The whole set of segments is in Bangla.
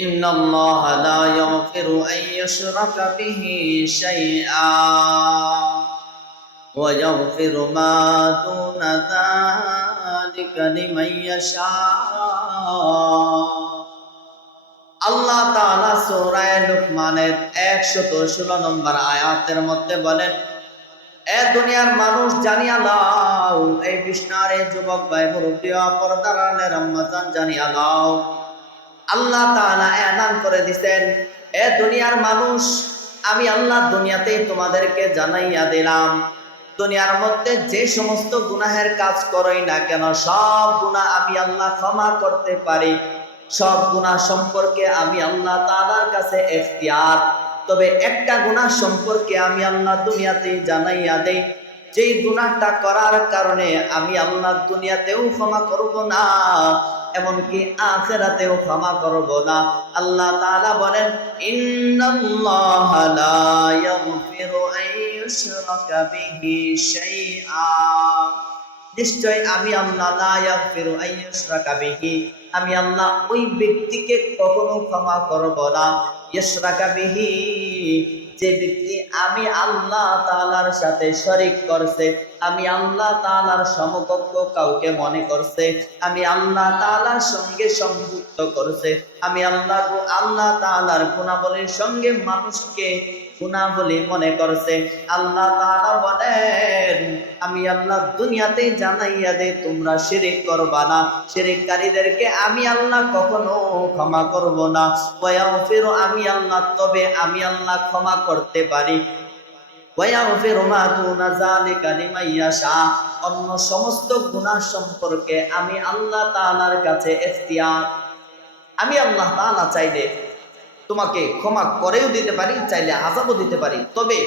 ইন্নাল্লাহা লা ইয়াগফিরু আন ইউশরাকা বিহি শাইআ ওয়া ইয়াগফিরু মা দুনা যালিকা লিমান ইয়াশা। আল্লাহ তাআলা সূরা লুকমানের 116 নম্বর আয়াতের মধ্যে বলেন, এ দুনিয়ার মানুষ জানিয়া লাও, এই বিষ্ণার এই যুবক ভাই মুরব্বী পর্দার আড়ালের আম্মাজান জানিয়া লাও, আল্লাহ তাআলা এলান করে দিবেন, এ দুনিয়ার মানুষ, আমি আল্লাহ দুনিয়াতে তোমাদেরকে জানাইয়া দিলাম, দুনিয়ার মধ্যে যে সমস্ত গুনাহের কাজ করোই না কেন, সব গুনাহ আমি আল্লাহ ক্ষমা করতে পারি। সব গুনাহ সম্পর্কে আমি আল্লাহ তাআলার কাছে ইখতিয়ার। তবে একটা গুনাহ সম্পর্কে আমি আল্লাহ দুনিয়াতে জানাইয়া দেই, যেই গুনাহটা করার কারণে আমি আল্লাহ দুনিয়াতেও ক্ষমা করব না, এমনকি আখিরাতেও ক্ষমা করব না। আল্লাহ তাআলা বলেন, ইন্নাল্লাহা লা ইয়াগফিরু আন ইউশরাকা বিহি শাইআ, নিশ্চয় আমি আল্লাহ লা ইয়াগফিরু আন ইউশরাকা বিহি, আমি আল্লাহ ওই ব্যক্তিকে কখনো ক্ষমা করব না, ইউশরাকা বিহি, যে ব্যক্তি আমি আল্লাহ তাআলার সাথে শরীক করছে, আমি আল্লাহ তাআলার সমকক্ষ কাউকে মনে করছে, আমি আল্লাহ তাআলার সঙ্গে সংযুক্ত করছে, আমি আল্লাহ তাআলার গুণাবলীর সঙ্গে মানুষকে গুণাবলী মনে করছে। আল্লাহ তাআলা বলেন, আমি আল্লাহ দুনিয়াতে জানাইয়া দে তোমরা শিরিক করবা না, শিরিককারীদেরকে আমি আল্লাহ কখনো ক্ষমা করব না। ওয়াগফিরু, আমি আল্লাহ, তবে আমি আল্লাহ ক্ষমা করতে পারি, ওয়াগফিরু মা দুনা যালিকা লিমান ইয়াশা, অন্য সমস্ত গুনাহ সম্পর্কে আমি আল্লাহ তাআলার কাছে ইখতিয়ার। আমি আল্লাহ তাআলা চাইলে তোমাকে ক্ষমা করেও দিতে পারি, চাইলে আযাবও দিতে পারি। তবে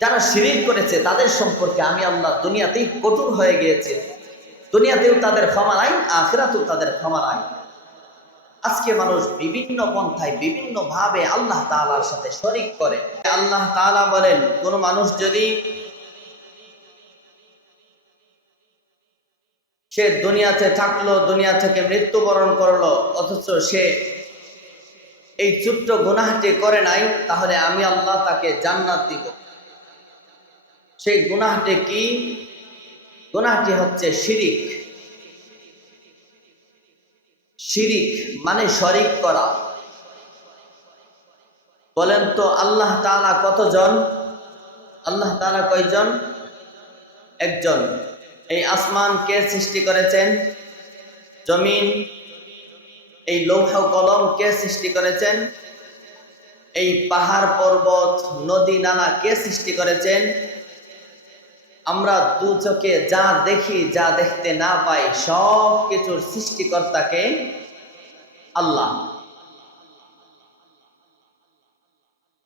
যারা শিরিক করেছে তাদের সম্পর্কে আমি আল্লাহ দুনিয়াতেই কঠোর হয়ে গিয়েছি, দুনিয়াতেও তাদের ক্ষমা নাই, আখিরাতেও তাদের ক্ষমা নাই। আজকে মানুষ বিভিন্ন পন্থায় বিভিন্ন ভাবে আল্লাহ তাআলার সাথে শরীক করে। আল্লাহ তাআলা বলেন, কোন মানুষ যদি সে দুনিয়াতে থাকলো, দুনিয়া থেকে মৃত্যুবরণ করলো, অথচ সে এই ছোট্ট গুনাহটি করে নাই, তাহলে আমি আল্লাহ তাকে জান্নাত দিব। সেই গুনাহটি কি? গুনাহটি হচ্ছে শিরিক। শিরিক মানে শরীক করা। বলেন তো আল্লাহ তাআলা কতজন? আল্লাহ তাআলা কয়জন? একজন। এই আসমান কে সৃষ্টি করেছেন? জমিন। এই লৌহ কলম কে সৃষ্টি করেছেন? এই পাহাড় পর্বত নদী নালা কে সৃষ্টি করেছেন? আমরা দু চোখে যা দেখি, যা দেখতে না পাই, সব কিছুর সৃষ্টিকর্তাকে আল্লাহ।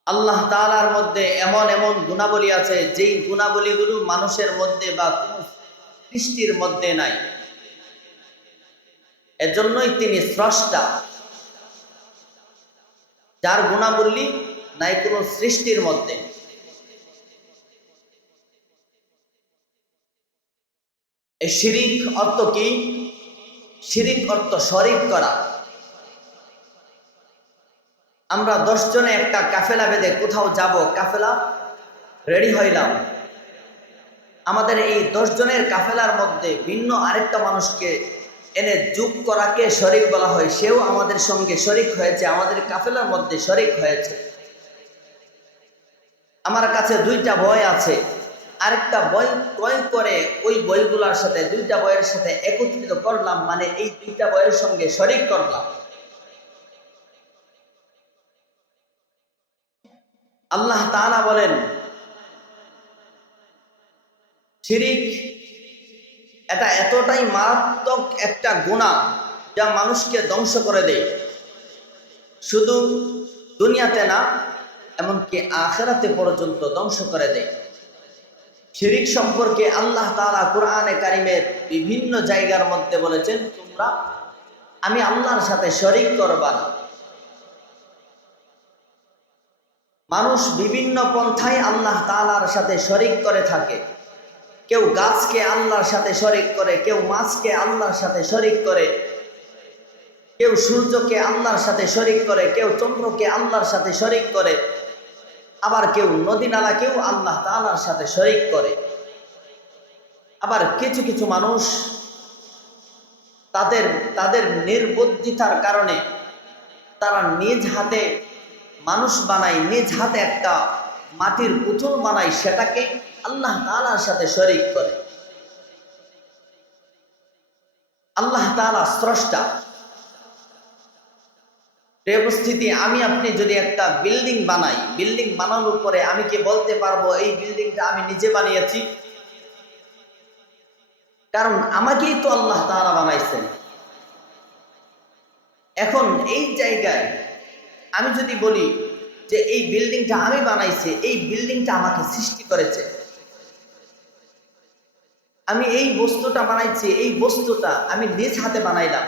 আল্লাহ তাআলার মধ্যে এমন এমন গুণাবলী আছে, যেই গুণাবলীগুলো মানুষের মধ্যে বা কোন সৃষ্টির মধ্যে নাই। এজন্যই তিনি স্রষ্টা, যার গুণাবলী নাই কোন সৃষ্টির মধ্যে। এই শিরিক অর্থ কি? শিরিক অর্থ শরীক করা। আমরা 10 জনে একটা কাফেলা বেঁধে কোথাও যাব, কাফেলা রেডি হইলাম। আমাদের এই 10 জনের কাফেলার মধ্যে ভিন্ন আরেকটা মানুষকে এনে যোগ করাকে শরীক বলা হয়। সেও আমাদের সঙ্গে শরীক হয়েছে, আমাদের কাফেলার মধ্যে শরীক হয়েছে। আমার কাছে 2টা বই আছে, আরেকটা বই ক্রয় করে ওই বইগুলোর সাথে 2টা বইয়ের সাথে একত্রিত করলাম, মানে এই 2টা বইয়ের সঙ্গে শরীক করলাম। আল্লাহ তাআলা বলেন, শিরিক এটা এতটাই মারাত্মক একটা গুনাহ যা মানুষকে ধ্বংস করে দেয়। শুধু দুনিয়াতে না, এমনকি আখিরাতে পর্যন্ত ধ্বংস করে দেয়। শিরিক সম্পর্কে আল্লাহ তাআলা কোরআনে কারিমের বিভিন্ন জায়গার মধ্যে বলেছেন, তোমরা আমি আল্লাহর সাথে শরীক করবা না। মানুষ বিভিন্ন পন্থায় আল্লাহ তাআলার সাথে শরীক করে থাকে। কেউ গাছকে আল্লাহর সাথে শরীক করে, কেউ মাছকে আল্লাহর সাথে শরীক করে, কেউ সূর্যকে আল্লাহর সাথে শরীক করে, কেউ চন্দ্রকে আল্লাহর সাথে শরীক করে, আবার কেউ নদী নালাকেও আল্লাহ তাআলার সাথে শরীক করে। আবার কিছু কিছু মানুষ তাদের তাদের নির্বুদ্ধিতার কারণে তারা নিজ হাতে মানুষ বানায়, নিজ হাতে একটা মাটির পুতুল বানায়, সেটাকে আল্লাহ তাআলার সাথে শরীক করে। আল্লাহ তাআলা স্রষ্টা। উপস্থিতি, আমি আপনি যদি একটা বিল্ডিং বানাই, বিল্ডিং বানানোর পরে আমি কি বলতে পারবো এই বিল্ডিংটা আমি নিজে বানিয়েছি? কারণ আমাকেই তো আল্লাহ তাআলা বানাইছেন। এখন এই জায়গায় আমি যদি বলি যে এই বিল্ডিংটা আমি বানাইছি, এই বিল্ডিংটা আমাকে সৃষ্টি করেছে, আমি এই বস্তুটা বানাইছি, এই বস্তুটা আমি নিজ হাতে বানাইলাম,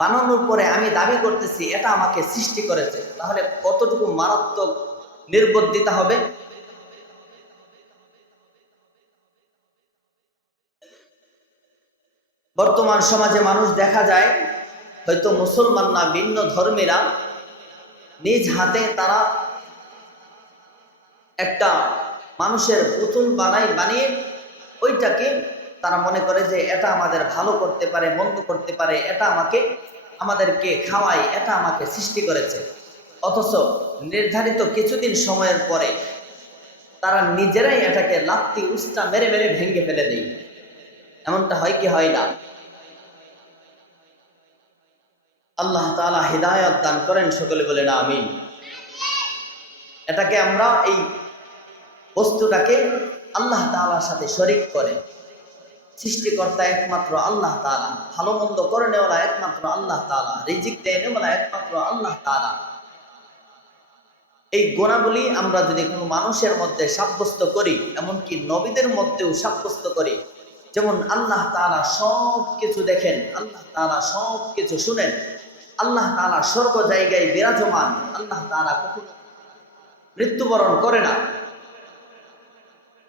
বানানোর পরে আমি দাবি করতেছি এটা আমাকে সৃষ্টি করেছে, তাহলে কতটুকু মারাত্মক নির্বুদ্ধিতা হবে? বর্তমান সমাজে মানুষ দেখা যায়, হয়তো মুসলমান না, ভিন্ন ধর্মীরা নিজ হাতে তারা একটা মানুষের পুতুল বানিয়ে ওইটাকে তারা মনে করে যে এটা আমাদের ভালো করতে পারে, মন্দ করতে পারে, এটা আমাদেরকে খাওয়ায়, এটা আমাকে সৃষ্টি করেছে। অথচ নির্ধারিত কিছুদিন সময়ের পরে তারা নিজেরাই এটাকে লাত্তি উস্তা মেরে মেরে ভেঙে ফেলে দেয়। এমনটা হয় কি হয় না? আল্লাহ তাআলা হিদায়াত দান করেন, সকলে বলেন আমিন। এটাকে আমরা এই বস্তুটাকে আল্লাহ তাআলার সাথে শরীক করে, সৃষ্টিকর্তা একমাত্র আল্লাহ তাআলা, ভালো মন্দ করে নেওয়ালা একমাত্র আল্লাহ তাআলা, রিজিক দেয় নেওয়ালা একমাত্র আল্লাহ তাআলা। এই গুণাবলী আমরা যদি কোনো মানুষের মধ্যে সাব্যস্ত করি, এমনকি নবীদের মধ্যেও সাব্যস্ত করি, যেমন আল্লাহ তাআলা সব কিছু দেখেন, আল্লাহ তাআলা সব কিছু শুনেন, আল্লাহ তাআলা সর্ব জায়গায় বিরাজমান, আল্লাহ তাআলা কখনো মৃত্যুবরণ করে না,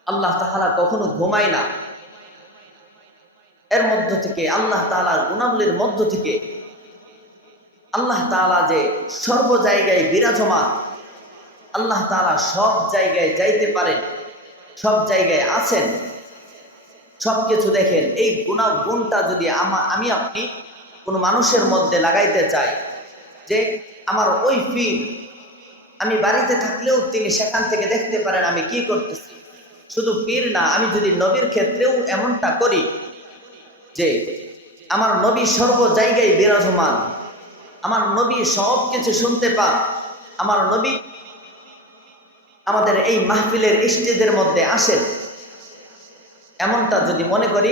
আল্লাহ তাআলা কখনো ঘুমায় না। এর মধ্য থেকে আল্লাহ তাআলার গুণাবলীর মধ্য থেকে আল্লাহ তাআলা যে সর্ব জায়গায় বিরাজমান, আল্লাহ তাআলা সব জায়গায় যাইতে পারেন, সব জায়গায় আছেন, সব কিছু দেখেন। এই গুণটা যদি আমি আপনি কোনো মানুষের মধ্যে লাগাইতে চাই যে আমার ওই পীর, আমি বাড়িতে থাকলেও তিনি সেখান থেকে দেখতে পারেন আমি কি করতেছি। শুধু পীর না, আমি যদি নবীর ক্ষেত্রেও এমনটা করি যে আমার নবী সর্ব জায়গায় বিরাজমান, আমার নবী সব কিছু শুনতে পান, আমার নবী আমাদের এই মাহফিলের স্টেজের মধ্যে আসেন, এমনটা যদি মনে করি,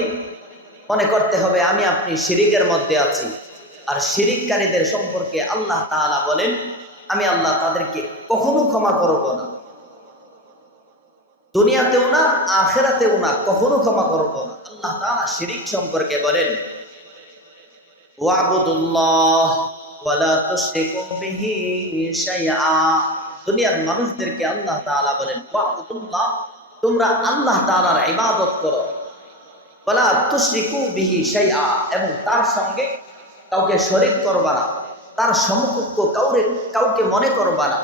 মনে করতে হবে আমি আপনি শিরিকের মধ্যে আছি। আর শিরিককারীদের সম্পর্কে আল্লাহ তাআলা বলেন, আমি আল্লাহ তাদেরকে কখনো ক্ষমা করব না, দুনিয়াতেও না, আখিরাতেও না, কখনো ক্ষমা করব না। আল্লাহ তাআলা শিরিক সম্পর্কে বলেন, ওয়াবুদুল্লাহ ওয়ালা তুশরিকু বিহি শাইআ। দুনিয়ার মানুষদেরকে আল্লাহ তাআলা বলেন, ওয়াবুদুল্লাহ, তোমরা আল্লাহ তাআলার ইবাদত করো, ওয়ালা তুশরিকু বিহি শাইআ, এবং তার সঙ্গে কাউকে শরীক করবা না, তার সমকক্ষ কাউকে মনে করবা না।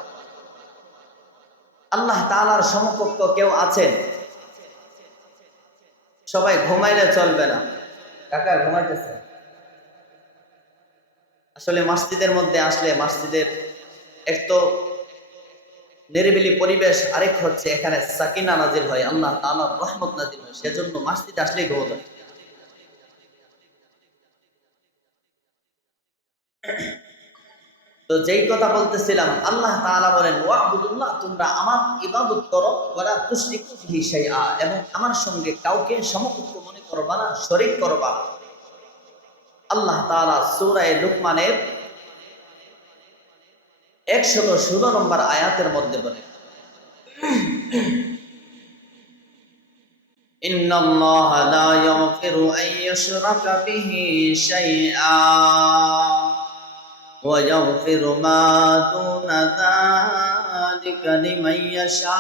আল্লাহ তাআলার সমকক্ষ কেউ আছেন? সবাই ঘুমাইলে চলবে না। কাকা ঘুমাইতেছে? আসলে মসজিদের মধ্যে আসলে, মসজিদের এক তো নিরিবিলি পরিবেশ, আরেক হচ্ছে এখানে সাকিনা নাজিল হয়, আল্লাহ তাআলার রহমত নাজিল হয়, সেজন্য মসজিদে আসলেই ঘুমোতে হয়। তো যেই কথা বলতেছিলাম, আল্লাহ তাআলা বলেন, ওয়াবুদুল্লাহ, তোমরা আমার ইবাদত করো, ওয়ালা তুশরিকু বিহি শাইআ, এবং আমার সঙ্গে কাউকে সমকক্ষ মনে করবা না, শরীক করবা না। আল্লাহ তাআলা সূরা লুকমানের 116 নম্বর আয়াতের মধ্যে বলেন, ইন্নাল্লাহা লা ইয়াগফিরু আন ইউশরাকা বিহি শাইআ ওয়া ইয়াগফিরু মা দুনা যালিকা লিমান ইয়াশা।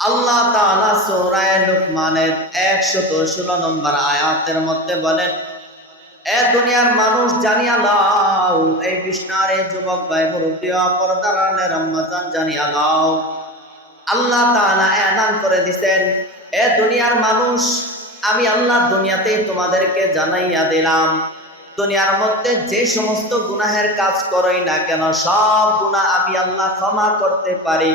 আল্লাহ তাআলা সূরা লুকমানের 116 নম্বর আয়াতের মধ্যে বলেন, এ দুনিয়ার মানুষ জানিয়া লাও, এই বিষ্ণার এই যুবক ভাই মুরব্বী পর্দার আড়ালের আম্মাজান জানিয়া লাও, আল্লাহ তাআলা এলান করে দিবেন, এ দুনিয়ার মানুষ, আমি আল্লাহ দুনিয়াতে তোমাদেরকে জানাইয়া দিলাম, দুনিয়ার মধ্যে যে সমস্ত গুনাহের কাজ করোই না কেন, সব গুনাহ আমি আল্লাহ ক্ষমা করতে পারি।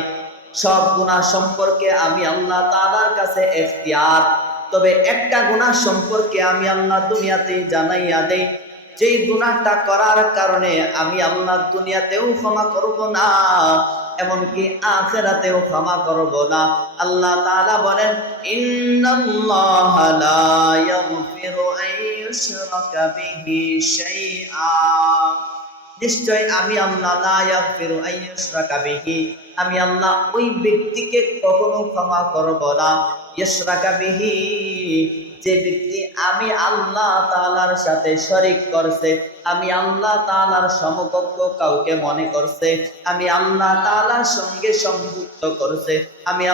সব গুনাহ সম্পর্কে আমি আল্লাহ তাআলার কাছে ইখতিয়ার। তবে একটা গুনাহ সম্পর্কে আমি আল্লাহ দুনিয়াতে জানাইয়া দেই, যেই গুনাহটা করার কারণে আমি আল্লাহ দুনিয়াতেও ক্ষমা করব না, এমনকি আখিরাতেও ক্ষমা করব না। আল্লাহ তাআলা বলেন, ইন্নাল্লাহা লা ইয়াগফিরু আন ইউশরাকা বিহি শাইআ, নিশ্চয় আমি আল্লাহ লা ইয়াগফিরু আন ইউশরাকা বিহি, আমি আল্লাহ ওই ব্যক্তিকে কখনো ক্ষমা করব না, ইউশরাকা বিহি, যে ব্যক্তি আমি আল্লাহ তাআলার সাথে শরীক করছে, আমি আল্লাহ তাআলার সমকক্ষ কাউকে মনে করছে, আমি আল্লাহ তাআলার সঙ্গে সংযুক্ত করছে, আমি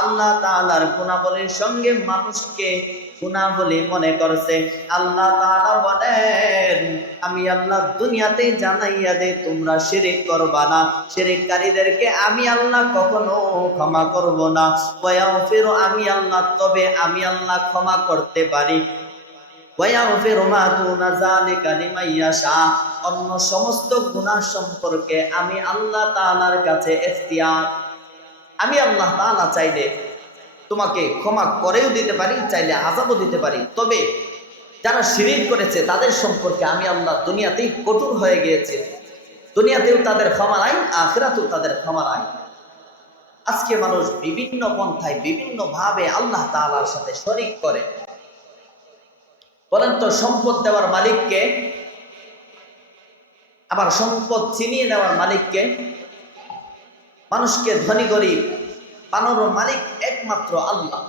আল্লাহ তাআলার গুণাবলীর সঙ্গে মানুষকে গুণাবলী মনে করছে। আল্লাহ তাআলা বলেন, আমি আল্লাহ দুনিয়াতে জানাইয়া দেই তোমরা শিরক করবা না, শিরককারীদেরকে আমি আল্লাহ কখনো ক্ষমা করব না। ওয়াগফিরু, আমি আল্লাহ, তবে আমি আল্লাহ ক্ষমা করতে পারি, ওয়াগফিরু মা দুনা যালিকা লিমান ইয়াশা, অন্য সমস্ত গুনাহ সম্পর্কে আমি আল্লাহ তাআলার কাছে ইখতিয়ার। আমি আল্লাহ তাআলা চাইলে তোমাকে ক্ষমা করেও দিতে পারি, চাইলে আযাবও দিতে পারি। তবে যারা শিরক করেছে তাদের সম্পর্কে আমি আল্লাহ দুনিয়াতেই কঠোর হয়ে গিয়েছি, দুনিয়াতেও তাদের ক্ষমা নাই, আখিরাতেও তাদের ক্ষমা নাই। আজকে মানুষ বিভিন্ন পন্থায় বিভিন্ন ভাবে আল্লাহ তাআলার সাথে শরীক করে। বলেন তো, সম্পদ দেওয়ার মালিককে, আবার সম্পদ ছিনিয়ে নেওয়ার মালিককে? মানুষকে ধনী গরিব বানানোর মালিক একমাত্র আল্লাহ।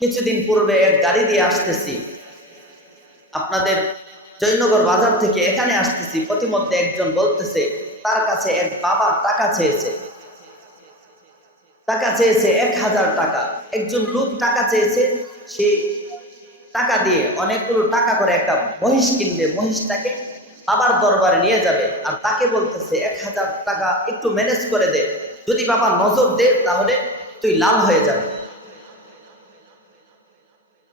কিছুদিন পূর্বে এক গাড়ি দিয়ে আসতেছি, আপনাদের জয়নগর বাজার থেকে এখানে আসতেছি, প্রতিমধ্যে একজন বলতেছে তার কাছে এক বাবা টাকা চেয়েছে, 1000 টাকা। একজন লোক টাকা চেয়েছে, সে টাকা দিয়ে অনেকগুলো টাকা করে একটা মহিষ কিনবে, মহিষটাকে বাবার দরবারে নিয়ে যাবে, আর তাকে বলতেছে 1000 টাকা একটু ম্যানেজ করে দে, যদি বাবা নজর দে তাহলে তুই লাল হয়ে যাবে।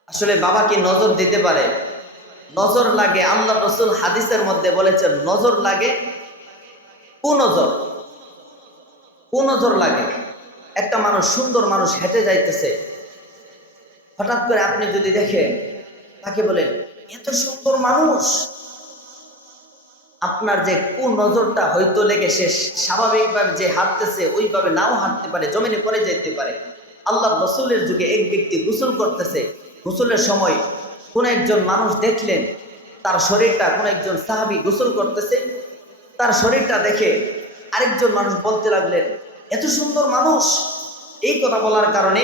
আসলে বাবা কি নজর দিতে পারে? নজর লাগে, আল্লাহ রাসূল হাদিসের মধ্যে বলেছেন, নজর লাগে কুনজর লাগে। একটা মানুষ, সুন্দর মানুষ হেঁটে যাইতেছে, হঠাৎ করে আপনি যদি দেখেন, তাকে বলেন এত সুন্দর মানুষ, আপনার যে কুনজরটা হয়তো লেগে সে স্বাভাবিকভাবে যে হাঁটতেছে ওইভাবে নাও হাঁটতে পারে, জমিনে পড়ে যেতে পারে। আল্লাহ রাসূলের যুগে এক ব্যক্তি গোসল করতেছে, গোসলের সময় কোন একজন মানুষ দেখলেন তার শরীরটা, কোন একজন সাহাবী গোসল করতেছে, তার শরীরটা দেখে আরেকজন মানুষ বলতে লাগলেন এত সুন্দর মানুষ। এই কথা বলার কারণে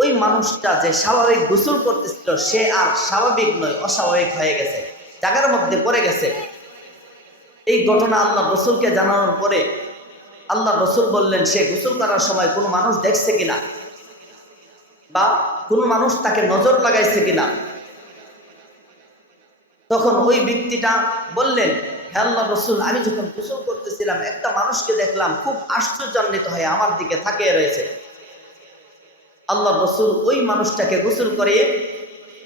ওই মানুষটা যে স্বাভাবিক গোসল করতেছিল সে আর স্বাভাবিক নয়, অস্বাভাবিক হয়ে গেছে, জায়গার মধ্যে পড়ে গেছে। এই ঘটনা আল্লাহ রাসূলকে জানানোর পরে আল্লাহ রাসূল বললেন, সে গোসল করার সময় কোনো মানুষ দেখছে কিনা, বা কোনো মানুষ তাকে নজর লাগাইছে কিনা। তখন ওই ব্যক্তিটা বললেন, হে আল্লাহ রাসূল, আমি যখন গোসল করতেছিলাম একটা মানুষকে দেখলাম, খুব আশ্চর্যান্বিত হয়ে আমার দিকে তাকিয়ে রয়েছে। আল্লাহ রাসূল ওই মানুষটাকে গোসল করিয়ে,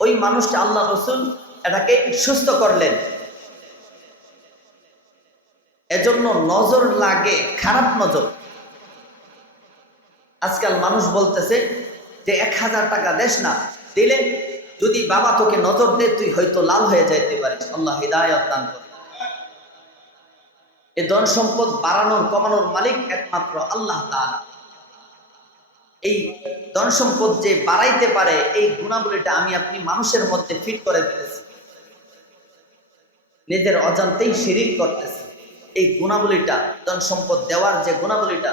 ওই মানুষটা, আল্লাহ রাসূল এটাকে সুস্থ করলেন। এজন্য নজর লাগে, খারাপ নজর। আজকাল মানুষ বলতেছে যে 1000 টাকা দেশ না, দিলে যদি বাবা তোকে নজর দে তুই হয়তো লাল হয়ে যাইতে পারিস। আল্লাহ হিদায়াত দান করে। এই ধন সম্পদ বাড়ানোর কমানোর মালিক একমাত্র আল্লাহ তাআলা। এই ধন সম্পদ যে বাড়াইতে পারে, এই গুণাবলীটা আমি আপনি মানুষের মধ্যে ফিট করে দিতেছি, নিজের অজান্তেই শিরিক করতেছি। এই গুণাবলীটা, ধন সম্পদ দেওয়ার যে গুণাবলীটা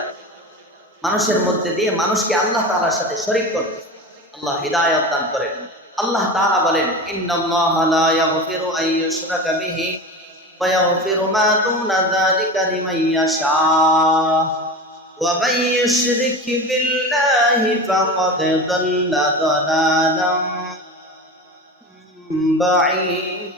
মানুষের মধ্যে দিয়ে মানুষকে আল্লাহ তাআলার সাথে শরীক করতেছে। আল্লাহ হিদায়াত দান করেন। আল্লাহ তাআলা বলেন, ইন্নাল্লাহা লা ইয়াগফিরু আন ইউশরাকা বিহি ওয়া ইয়াগফিরু মা দুনা যালিকা লিমান ইয়াশা ওয়া মান ইউশরিক বিল্লাহি ফাকাদ দাল্লা দালালাম বাঈদ।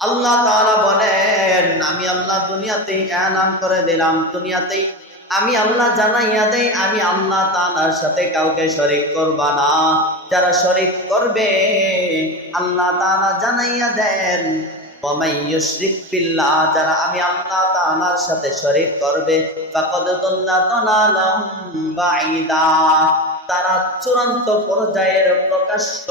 আল্লাহ তাআলা বলেন, আমি আল্লাহ দুনিয়াতেই এলান করে দিলাম, দুনিয়াতেই আমি আল্লাহ জানাইয়া দেই, আমি আল্লাহ তাআলার সাথে কাউকে শরীক করবা না। যারা শরীক করবে আল্লাহ তাআলা জানাইয়া দেন, ওয়ামাই ইউশরিক বিল্লাহ, যারা আমি আল্লাহ তাআলার সাথে শরীক করবে, ফাকাদ দাল্লা দালালাম বাঈদা, তারা চূড়ান্ত পর্যায়ের প্রকাশ্য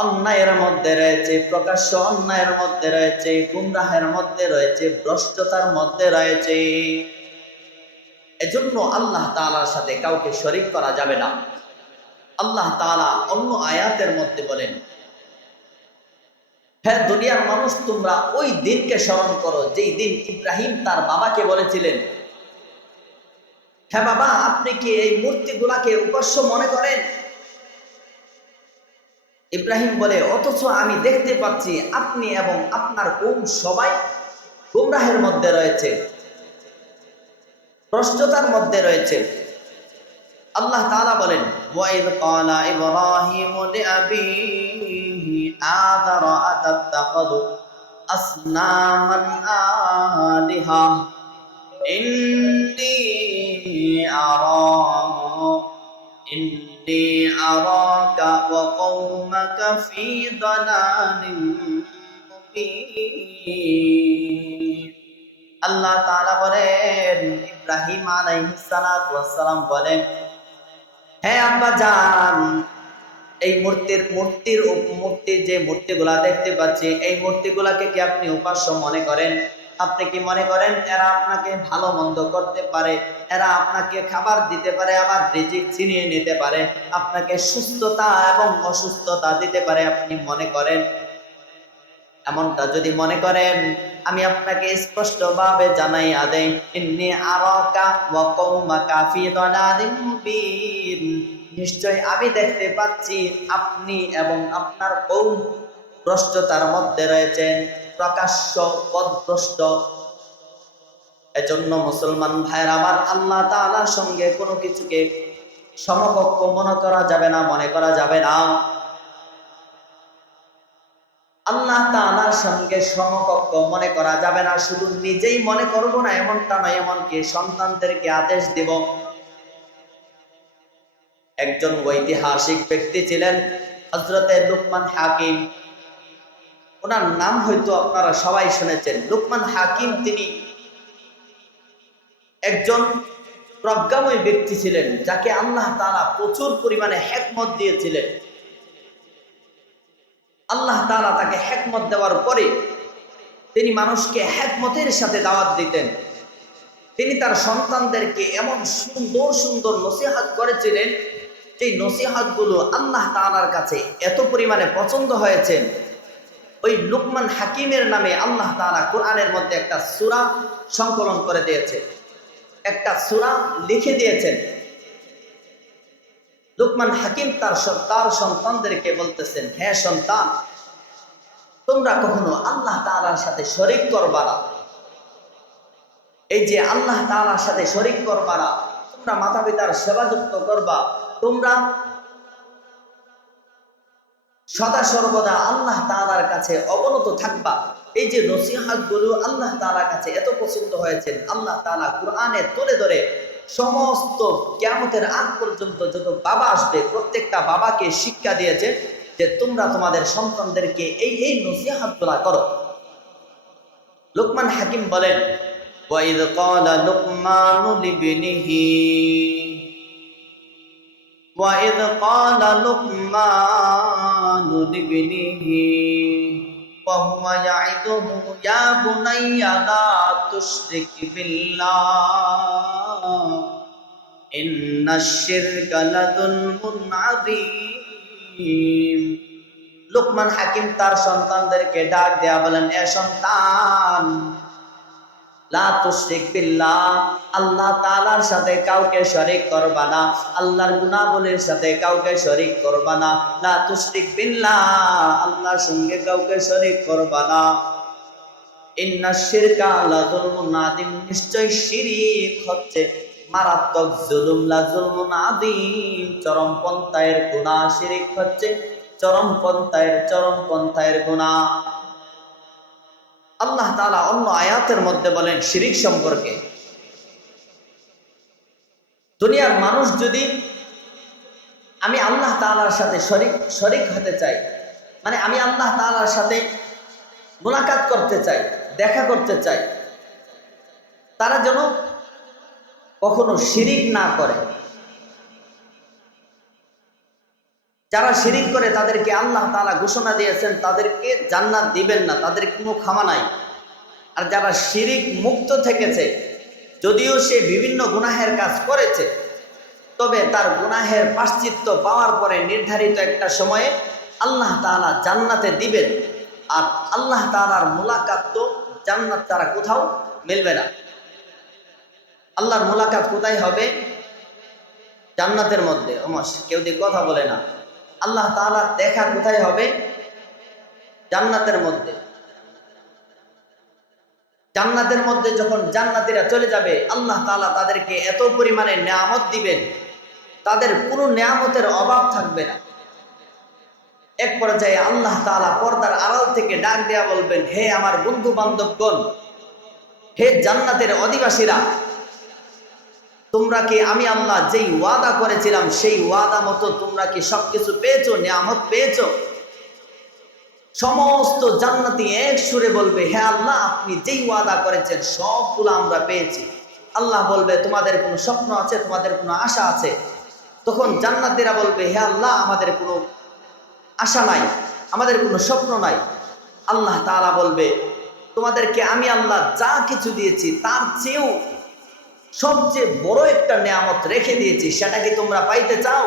অন্যায়ের মধ্যে রয়েছে, প্রকাশ্য অন্যায়ের মধ্যে রয়েছে, গুমরাহের মধ্যে রয়েছে, ভ্রষ্টতার মধ্যে রয়েছে। এজন্য আল্লাহ তাআলার সাথে কাউকে শরীক করা যাবে না। আল্লাহ তাআলা অন্য আয়াতের মধ্যে বলেন, হ্যাঁ দুনিয়ার মানুষ, তোমরা ওই দিনকে স্মরণ করো যেই দিন ইব্রাহিম তার বাবাকে বলেছিলেন, হ্যাঁ বাবা, আপনি কি এই মূর্তিগুলাকে উপাস্য মনে করেন? ইব্রাহিম বলে, অথচ আমি দেখতে পাচ্ছি আপনি এবং আপনার কওম সবাই গুমরাহের মধ্যে রয়েছে, ভ্রষ্টতার মধ্যে রয়েছে। আল্লাহ তাআলা বলেন, ওয়াইদ ক্বালা ইব্রাহিমু লিআবিহি আযারা আতাত্তাখিযু আসনামান আলিহা ইন্নী আরাকা ওয়া কওমাকা ফি দালালিম মুবিন। আল্লাহ তাআলা বলেন, ইব্রাহিম আলাইহিস সালাতু ওয়াস সালাম বলেন, হ্যাঁ আব্বা জান, এই মূর্তির যে মূর্তিগুলা দেখতে পাচ্ছি, এই মূর্তিগুলাকে কি আপনি উপাস্য মনে করেন? আপনি কি মনে করেন এরা আপনাকে ভালো মন্দ করতে পারে, এরা আপনাকে খাবার দিতে পারে, আবার রিজিক ছিনিয়ে নিতে পারে, আপনাকে সুস্থতা এবং অসুস্থতা দিতে পারে? আপনি মনে করেন? এমনটা যদি মনে করেন, আমি আপনাকে স্পষ্টভাবে জানাইয়া দেই, ইন্নী আরাকা ওয়া কওমাকা ফি দালালিম মুবিন, নিশ্চয় আমি দেখতে পাচ্ছি আপনি এবং আপনার কওম ভ্রষ্টতার মধ্যে রয়েছেন, প্রকাশ্য পথভ্রষ্ট। এজন্য মুসলমান ভাইয়ের আমার, আল্লাহ তাআলার সঙ্গে কোনো কিছুকে সমকক্ষ মনে করা যাবে না, মনে করা যাবে না। আল্লাহ তাআলার সঙ্গে সমকক্ষ মনে করা যাবে না। শুধু নিজেই মনে করব না এমনটা নয়, এমনকি সন্তানদেরকে আদেশ দিব। একজন ঐতিহাসিক ব্যক্তি ছিলেন হযরতে লুকমান হাকিম। ওনার নাম হয়তো আপনারা সবাই শুনেছেন। লুকমান হাকিম তিনি একজন প্রজ্ঞাময় ব্যক্তি ছিলেন, যাকে আল্লাহ তাআলা প্রচুর পরিমাণে হিকমত দিয়েছিলেন। আল্লাহ তাআলা তাকে হিকমত দেওয়ার পরে তিনি মানুষকে হিকমতের সাথে দাওয়াত দিতেন। তিনি তার সন্তানদেরকে এমন সুন্দর সুন্দর নসিহত করেছিলেন, সেই নসিহতগুলো আল্লাহ তাআলার কাছে এত পরিমাণে পছন্দ হয়েছে। ওই লুকমান হাকিমের নামে আল্লাহ তাআলা কোরআনের মধ্যে একটা সূরা সংকলন করে দিয়েছে, একটা সূরা লিখে দিয়েছেন। লুকমান হাকিম তার সন্তানদেরকে বলতেছেন, হ্যাঁ সন্তান, তোমরা কখনো আল্লাহ তাআলার সাথে শরীক করবা না। এই যে আল্লাহ তাআলার সাথে শরীক করবা না, তোমরা মাতা পিতার সেবা যত্ন করবা, তোমরা সদা সর্বদা আল্লাহ তাআলার কাছে অবনত থাকবা। এই যে নসিহতগুলো আল্লাহ তাআলার কাছে এত পছন্দ হয়েছে, আল্লাহ তাআলা কোরআনে তুলে ধরে সমস্ত কিয়ামতের আগ পর্যন্ত যত বাবা আসবে প্রত্যেকটা বাবাকে শিক্ষা দিয়েছে যে তোমরা তোমাদের সন্তানদেরকে এই নসিহতগুলো করো। লুকমান হাকিম বলেন, ওয়াইদ ক্বালা লুকমানু লিবনিহি وَإِذْ قَالَ لُقْمَانُ لِابْنِهِ وَهُوَ يَعِظُهُ يَا بُنَيَّ لَا تُشْرِكْ بِاللَّهِ إِنَّ الشِّرْكَ لَظُلْمٌ عَظِيمٌ। লুকমান হাকিম তার সন্তানদেরকে ডাক দেয়া বলেন, এ সন্তান, লা তুশরিক বিল্লাহ, আল্লাহ তাআলার সাথে কাউকে শরীক করবা না, আল্লাহর গুনাহগুলির সাথে কাউকে শরীক করবা না। লা তুশরিক বিল্লাহ, আল্লাহর সঙ্গে কাউকে শরীক করবা না। ইন্নাশ শিরকা লাযুলমুন আযীম, নিশ্চয় শিরক হচ্ছে মারাত্মক জুলুম। লাযুলমুন আযীম, চরম পন্থায়ের গুনাহ। শিরক হচ্ছে চরম পন্থায়ের গুনাহ। আল্লাহ তাআলা অন্য আয়াতের মধ্যে বলেন শিরিক সম্পর্কে, দুনিয়ার মানুষ যদি আমি আল্লাহ তাআলার সাথে শরীক হতে চাই, মানে আমি আল্লাহ তাআলার সাথে মুলাকাত করতে চাই, দেখা করতে চাই, তারা যেন কখনো শিরিক না করে। যারা শিরিক করে তাদেরকে আল্লাহ তাআলা ঘোষণা দিয়েছেন তাদেরকে জান্নাত দিবেন না, তাদের কোনো ক্ষমা নাই। আর যারা শিরিক মুক্ত থেকেছে, যদিও সে বিভিন্ন গুনাহের কাজ করেছে, তবে তার গুনাহের প্রায়শ্চিত্ত পাওয়ার পরে নির্ধারিত একটা সময়ে আল্লাহ তাআলা জান্নাতে দিবেন। আর আল্লাহ তাআলার মুলাকাত তো জান্নাত তারা কোথাও মিলবে না। আল্লাহর মুলাকাত কোথায় হবে? জান্নাতের মধ্যে। কেউ দিয়ে কথা বলে না। আল্লাহ তাআলার দেখা কোথায় হবে? জান্নাতের মধ্যে। জান্নাতের মধ্যে যখন জান্নাতীরা চলে যাবে, আল্লাহ তাআলা তাদেরকে এত পরিমাণে নেয়ামত দিবেন, তাদের কোনো নেয়ামতের অভাব থাকবে না। এক পর্যায়ে আল্লাহ তাআলা পর্দার আড়াল থেকে ডাক দেয়া বলবেন, হে আমার বন্ধু বান্ধবগণ, হে জান্নাতের অধিবাসীরা, তোমরা কি আমি আল্লাহ যেই ওয়াদা করেছিলাম সেই ওয়াদা মতো তোমরা কি সবকিছু পেয়েছো, নিয়ামত পেয়েছো? সমস্ত জান্নাতি এক সুরে বলবে, হে আল্লাহ, আপনি যেই ওয়াদা করেছেন সবগুলো আমরা পেয়েছি। আল্লাহ বলবে, তোমাদের কোনো স্বপ্ন আছে, তোমাদের কোনো আশা আছে? তখন জান্নাতীরা বলবে, হে আল্লাহ, আমাদের কোনো আশা নাই, আমাদের কোনো স্বপ্ন নাই। আল্লাহ তাআলা বলবে, তোমাদেরকে আমি আল্লাহ যা কিছু দিয়েছি তার চেয়েও সবচেয়ে বড় একটা নেয়ামত রেখে দিয়েছি, সেটা কি তোমরা পাইতে চাও?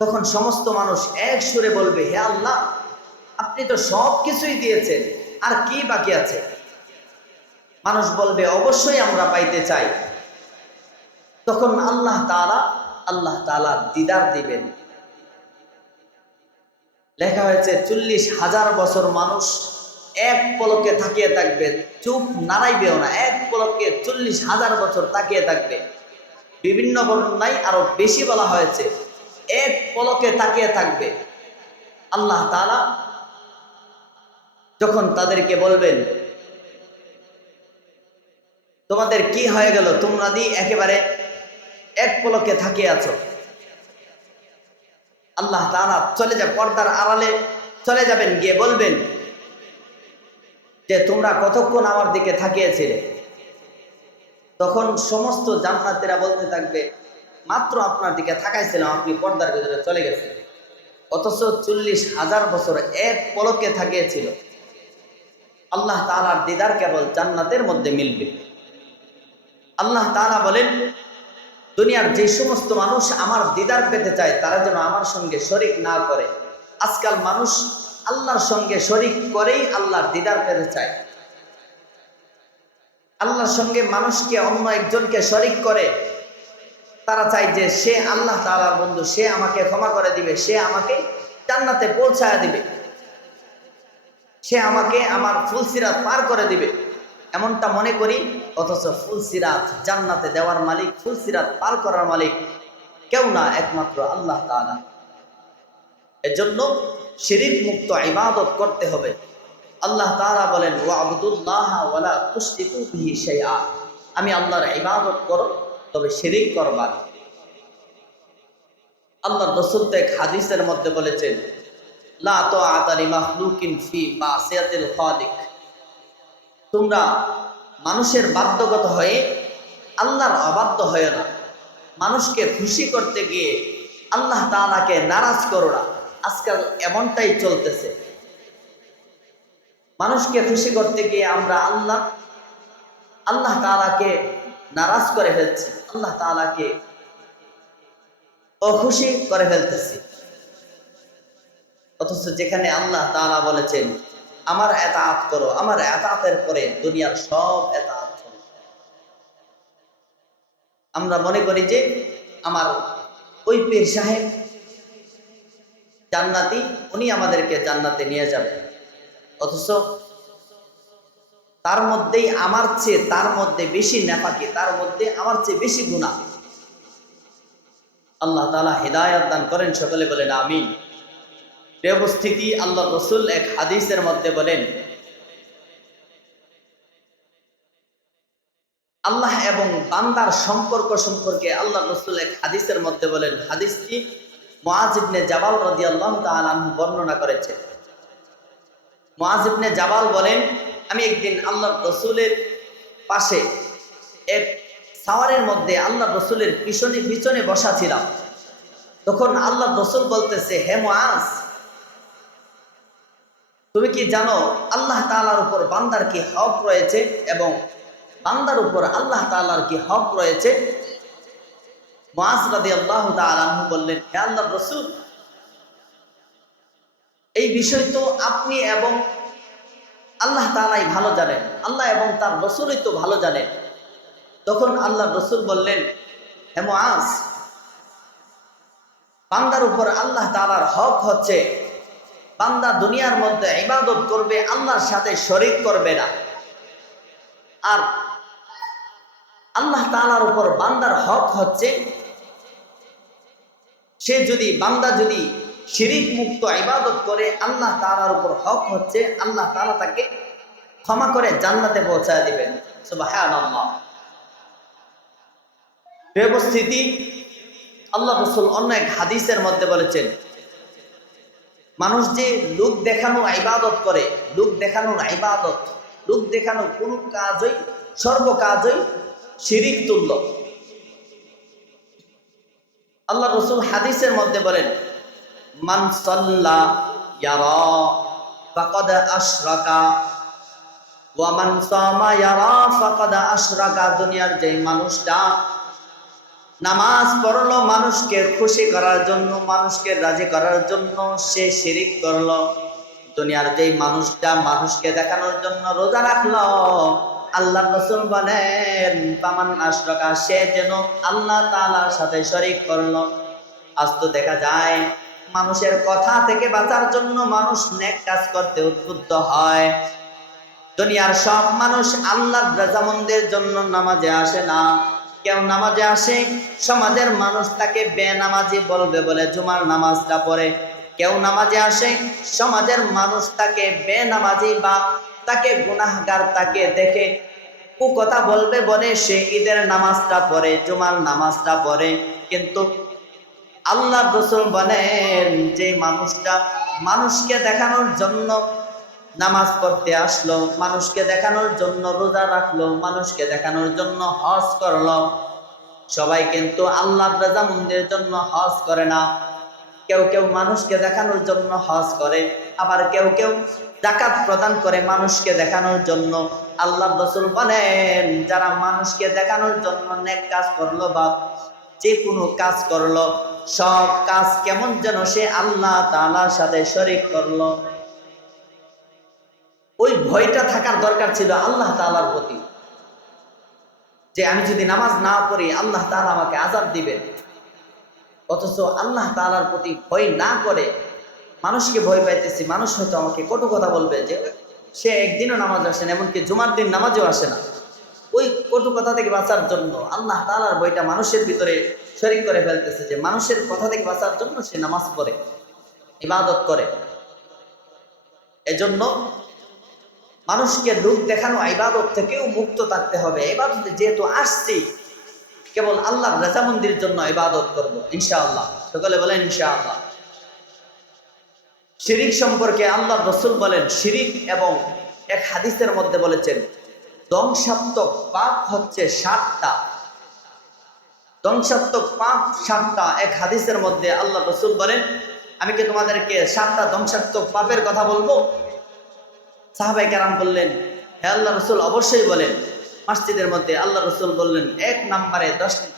তখন সমস্ত মানুষ এক সুরে বলবে, হে আল্লাহ, আপনি তো সব কিছুই দিয়েছেন, আর কি বাকি আছে? মানুষ বলবে, অবশ্যই আমরা পাইতে চাই। তখন আল্লাহ তাআলা দিদার দিবেন। লেখা হয়েছে 40,000 বছর মানুষ এক পলকে তাকিয়ে থাকবে, চুপ নাড়াইবেও না, এক পলকে 40,000 বছর তাকিয়ে থাকবে। বিভিন্ন বর্ণনায় আরো বেশি বলা হয়েছে, এক পলকে তাকিয়ে থাকবে। আল্লাহ তাআলা যখন তাদেরকে বলবেন, তোমাদের কি হয়ে গেল, তোমরা একেবারে এক পলকে তাকিয়ে আছো? আল্লাহ তাআলা পর্দার আড়ালে চলে যাবেন, গিয়ে বলবেন যে তোমরা কতক্ষণ আমার দিকে তাকিয়েছিলে? তখন সমস্ত জান্নাতীরা বলতে থাকবে, মাত্র আপনার দিকে তাকাইছিলাম, আপনি পর্দার ভিতরে চলে গেছেন। অথচ 40,000 বছর এক পলকে তাকিয়েছিল। আল্লাহ তাআলার দিদার কেবল জান্নাতের মধ্যে মিলবে। আল্লাহ তাআলা বলেন, দুনিয়ার যে সমস্ত মানুষ আমার দিদার পেতে চায় তারা যেন আমার সঙ্গে শরিক না করে। আজকাল মানুষ আল্লাহর সঙ্গে শরিক করেই আল্লাহর দিদার পেতে চায়। আল্লাহর সঙ্গে মানুষকে অন্য একজনকে শরিক করে, তারা চায় যে সে আল্লাহ তাআলার বন্ধু, সে আমাকে ক্ষমা করে দিবে, সে আমাকে জান্নাতে পৌঁছায় দিবে, সে আমাকে আমার ফুলসিরাত পার করে দিবে, এমনটা মনে করি। অথচ ফুলসিরাত জান্নাতে দেওয়ার মালিক, ফুলসিরাত পার করার মালিক কেউ না, একমাত্র আল্লাহ তাআলা। এজন্য শিরিক মুক্ত ইবাদত করতে হবে। আল্লাহ তাআলা বলেন, ওয়াবুদুল্লাহা ওয়ালা তুশরিকু বিহি শাইআ, আমি আল্লাহর ইবাদত করো, তবে শিরিক করবা না। আল্লাহর রাসূল তো এক হাদিসের মধ্যে বলেছেন, লা তাআতা লিমাখলুকিন ফি মাসিয়াতিল খালিক, তোমরা মানুষের বাধ্যগত হয়ে আল্লাহর অবাধ্য হয় না। মানুষকে খুশি করতে গিয়ে আল্লাহ তাআলাকে নারাজ করো না। আজকাল এমনটাই চলতেছে, মানুষকে খুশি করতে গিয়ে আমরা আল্লাহ তাআলাকে নারাজ করে ফেলছি, আল্লাহ তাআলাকে অখুশি করে ফেলতেছি। অথচ যেখানে আল্লাহ তাআলা বলেছেন আমার এতাআত করো, আমার এতাআতের পরে দুনিয়ার সব এতাআত করো। আমরা মনে করি যে আমার ওই পীর সাহেব জান্নাতি, উনি আমাদেরকে জান্নাতে নিয়ে যাবে। অথচ তার মধ্যেই তার মধ্যে বেশি নেফাকি, তার মধ্যে আমার চেয়ে বেশি গুনাহ। আল্লাহ তাআলা হিদায়াত দান করেন, সকলে বলেন আমিন। প্রিয় উপস্থিতি, আল্লাহ রসুল এক হাদিসের মধ্যে বলেন, আল্লাহ এবং বান্দার সম্পর্ক সম্পর্কে আল্লাহ রসুল এক হাদিসের মধ্যে বলেন, হাদিসটি মুআজ ইবনে জাবাল রাদিয়াল্লাহু তাআলা আনহু বর্ণনা করেছেন। মুআজ ইবনে জাবাল বলেন, আমি একদিন আল্লাহ রসুলের পাশে এক সাওয়ারের মধ্যে আল্লাহ রসুলের পিছনে পিছনে বসা ছিলাম। তখন আল্লাহ রসুল বলতেছে, হে মুআজ, তুমি কি জানো আল্লাহ তাআলার উপর বান্দার কি হক রয়েছে এবং বান্দার উপর আল্লাহ তাআলার কি হক রয়েছে? মুআজ রাদিয়াল্লাহু তাআলা আনহু বললেন, হে আল্লাহর রাসূল, এই বিষয় তো আপনি এবং আল্লাহ তাআলাই ভালো জানেন, আল্লাহ এবং তার রাসূলই তো ভালো জানেন। তখন আল্লাহর রাসূল বললেন, হে মুআজ, বান্দার উপর আল্লাহ তাআলার হক হচ্ছে বান্দা দুনিয়ার মধ্যে ইবাদত করবে, আল্লাহর সাথে শরীক করবে না। আর আল্লাহ তাআলার উপর বান্দার হক হচ্ছে বান্দা যদি শিরিক মুক্ত ইবাদত করে, আল্লাহ তাআলার উপর হক হচ্ছে আল্লাহ তাআলা তাকে ক্ষমা করে জান্নাতে পৌঁছায় দিবেন। সুবহানাল্লাহ। প্রিয় উপস্থিতি, আল্লাহ রাসূল অন্য এক হাদিসের মধ্যে বলেছেন, মানুষ যে লোক দেখানো ইবাদত করে, লোক দেখানো কোন কাজই, সর্ব কাজই শিরিক তুল্য। আল্লাহ রাসূল হাদিসের মধ্যে বলেন, মান সাল্লা ইয়ারা ফাকাদ আশরাকা ওয়া মান সামা ইয়ারা ফাকাদ আশরাকা। দুনিয়ার যে মানুষটা নামাজ পড়লো মানুষকে খুশি করার জন্য, মানুষকে রাজি করার জন্য, সে শিরিক করলো। দুনিয়ার যে মানুষটা মানুষকে দেখানোর জন্য রোজা রাখলো, আল্লাহ রাসূল বলেন, ফামান আশরাকা, সে যেন আল্লাহ তাআলার সাথে শরীক করলো। আজ তো দেখা যায় মানুষের কথা থেকে বাঁচার জন্য মানুষ নেক কাজ করতে উদ্বুদ্ধ হয়। দুনিয়ার সব মানুষ আল্লাহর রাজামন্দের জন্য নামাজে আসে না। কেউ নামাজে আসে, সমাজের মানুষ তাকে বেনামাজি বলবে বলে জুমার নামাজটা পড়ে। কেউ নামাজে আসে, সমাজের মানুষ তাকে বেনামাজি বা তাকে গুনাহগার, তাকে দেখে কুকথা বলবে বলে সে ঈদের নামাজটা পড়ে, জুমার নামাজটা পড়ে। কিন্তু আল্লাহ রাসূল বলেন, যে মানুষটা মানুষকে দেখানোর জন্য নামাজ পড়তে আসলো, মানুষকে দেখানোর জন্য রোজা রাখলো, মানুষকে দেখানোর জন্য হজ করলো, সবাই কিন্তু আল্লাহর রাজামন্দির জন্য হজ করে না। কেউ কেউ মানুষকে দেখানোর জন্য হজ করে, আবার কেউ কেউ যাকাত প্রদান করে মানুষকে দেখানোর জন্য। আল্লাহর রাসূল বলেন, যারা মানুষকে দেখানোর জন্য নেক কাজ করলো বা যে কোনো কাজ করলো, সব কাজ কেমন যেন সে আল্লাহ তাআলার সাথে শরীক করলো। ওই ভয়টা থাকার দরকার ছিল আল্লাহ তাআলার প্রতি, যে আমি যদি নামাজ না পড়ি আল্লাহ তাআলা আমাকে আযাব দিবেন। অথচ আল্লাহ তাআলার প্রতি ভয় না করে মানুষকে ভয় পাইতেছি, মানুষ হয়তো আমাকে কটু কথা বলবে, যে সে একদিনও নামাজ আসে না, এমনকি জুমার দিন নামাজও আসে না। ওই কটু কথা থেকে বাঁচার জন্য আল্লাহ তাআলার ভয়টা মানুষের ভিতরে শরীক করে ফেলতেছে, যে মানুষের কথা থেকে বাঁচার জন্য সে নামাজ পড়ে, ইবাদত করে। এজন্য মানুষকে লোক দেখানো ইবাদত থেকেও মুক্ত থাকতে হবে। ইবাদতে যেহেতু আসছি, কেবল আল্লাহর রাজামন্দির জন্য ইবাদত করব ইনশাআল্লাহ। সকলে বলেন ইনশাআল্লাহ। শিরিক সম্পর্কে আল্লাহর রাসূল বলেন, শিরিক এবং এক হাদিসের মধ্যে বলেছেন, ধ্বংসাত্মক পাপ হচ্ছে 7টা। ধ্বংসাত্মক পাপ 7টা। এক হাদিসের মধ্যে আল্লাহর রাসূল বলেন, আমি কি তোমাদেরকে 7টা ধ্বংসাত্মক পাপের কথা বলবো? সাহাবায়ে কেরাম বললেন, হে আল্লাহর রাসূল, অবশ্যই বলেন। মসজিদের মধ্যে আল্লাহ রাসূল বললেন, 1 নম্বরে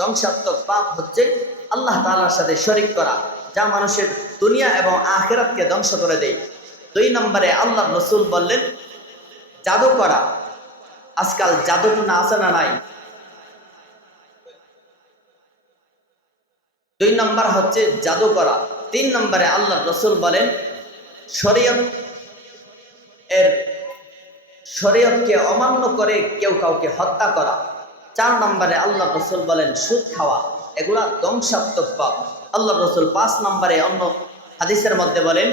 ধ্বংসাত্মক পাপ হচ্ছে আল্লাহ তাআলার সাথে শরীক করা, যা মানুষের দুনিয়া এবং আখিরাতকে ধ্বংস করে দেয়। 2 নম্বরে আল্লাহ রাসূল বললেন, জাদু করা। আজকাল জাদুটনা আছে না নাই? 2 নম্বর হচ্ছে জাদু করা। 3 নম্বরে আল্লাহ রাসূল বলেন, শরীয়তকে অমান্য করে কেউ কাউকে হত্যা করা। 4 নম্বরে আল্লাহ রাসূল বলেন, সুদ খাওয়া। এগুলা ধ্বংসাত্মক পাপ। আল্লাহ রাসূল 5 নম্বরে অন্য হাদিসের মধ্যে বলেন,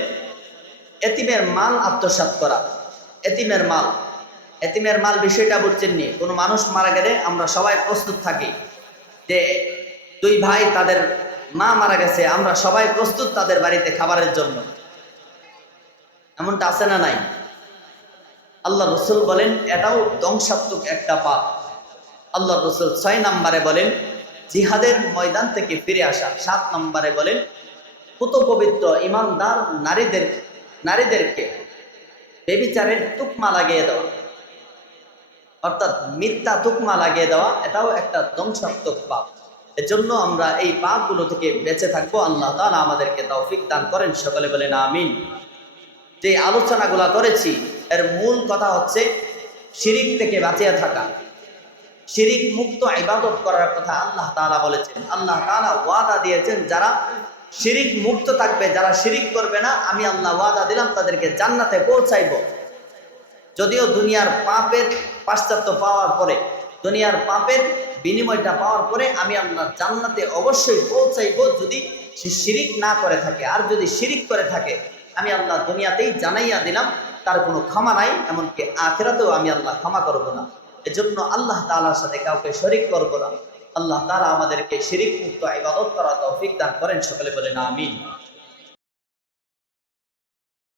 এতিমের মাল আত্মসাৎ করা। এতিমের মাল, এতিমের মাল বিষয়টা বুঝছেন নি? কোনো মানুষ মারা গেলে আমরা সবাই প্রস্তুত থাকি যে দুই ভাই তাদের মা মারা গেছে, আমরা সবাই প্রস্তুত তাদের বাড়িতে খাবারের জন্য। এমনটা আছে না নাই? আল্লাহ রসুল বলেন এটাও ধ্বংসাত্মক একটা পাপ। আল্লাহ রসুল 6 নম্বরে বলেন জিহাদের ময়দান থেকে ফিরে আসা। 7 নম্বরে বলেন পুত পবিত্র ইমানদার নারীদেরকে বেবিচারের তুকমা লাগিয়ে দেওয়া, অর্থাৎ মিথ্যা তুকমা লাগিয়ে দেওয়া, এটাও একটা ধ্বংসাত্মক পাপ। এজন্য আমরা এই পাপগুলো থেকে বেঁচে থাকবো। আল্লাহ তাআলা আমাদেরকে তৌফিক দান করেন, সকলে বলেন আমিন। যে আলোচনাগুলো করেছি এর মূল কথা হচ্ছে শিরিক থেকে বাঁচিয়ে থাকা, শিরিক মুক্ত ইবাদত করার কথা আল্লাহ তাআলা বলেছেন। আল্লাহ তাআলা ওয়াদা দিয়েছেন যারা শিরিক মুক্ত থাকবে, যারা শিরিক করবে না, আমি আল্লাহ ওয়াদা দিলাম তাদেরকে জান্নাতে পৌঁছাইব। যদিও দুনিয়ার পাপের পাশ্চাত্য পাওয়ার পরে, দুনিয়ার পাপের বিনিময়টা পাওয়ার পরে আমি আল্লাহ জান্নাতে অবশ্যই পৌঁছাইব যদি সে শিরিক না করে থাকে। আর যদি শিরিক করে থাকে আমি আল্লাহ দুনিয়াতেই জানাইয়া দিলাম তার কোনো ক্ষমা নাই, এমনকি আখিরাতেও আমি আল্লাহ ক্ষমা করব না। এজন্য আল্লাহ তাআলার সাথে কাউকে শরীক করব না। আল্লাহ তাআলা আমাদেরকে শিরিক মুক্ত ইবাদত করা তৌফিক দান করেন, সকলে বলেন আমিন।